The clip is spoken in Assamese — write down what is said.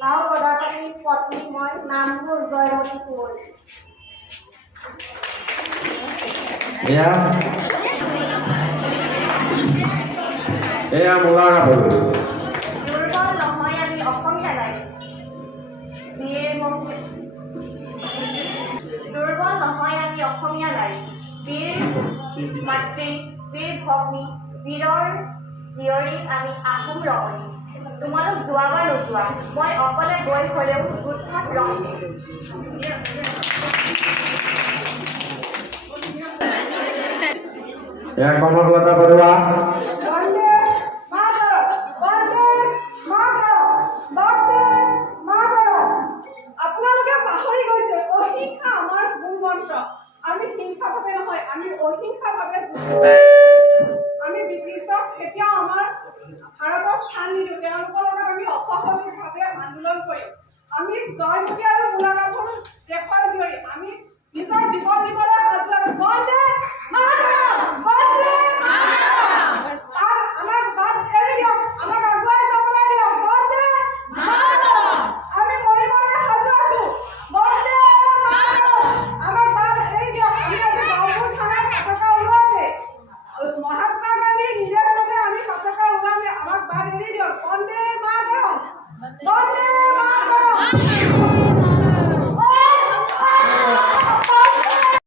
লাও গদাপাণি পত্নী মই নাম মোৰ জয়মতী কোঁৱৰ। এয়া মোলা গাভৰু। দুৰ্বল নহয় আমি অসমীয়া নাৰী, দুৰ্বল নহয় আমি অসমীয়া নাৰী, বীৰ মাতৃ, বীৰ ভগ্নী, বীৰৰ জীয়ৰী আমি আহোম ৰমণী। তোমালোক যোৱা বা নোযোৱা, মই অকলে গৈ হ'লেও যুদ্ধত ৰম। এয়া কনকলতা বৰুৱা। আপোনালোকে পাহৰি গৈছে অহিংসা আমাৰ মূল মন্ত্ৰ। আমি হিংসাভাৱে নহয়, আমি অহিংসাভাৱে আমি ব্ৰিটিছক কেতিয়াও আমাৰ ভাৰতত স্থান নিদিওঁ। তেওঁলোকৰ লগত আমি অসহযোগভাৱে আন্দোলন কৰিম। আমি জয়মতী আৰু মোলা গাভৰু দেশৰ জীয়ৰী, আমি নিজৰ জীৱন দিবলৈ সাজু আছো।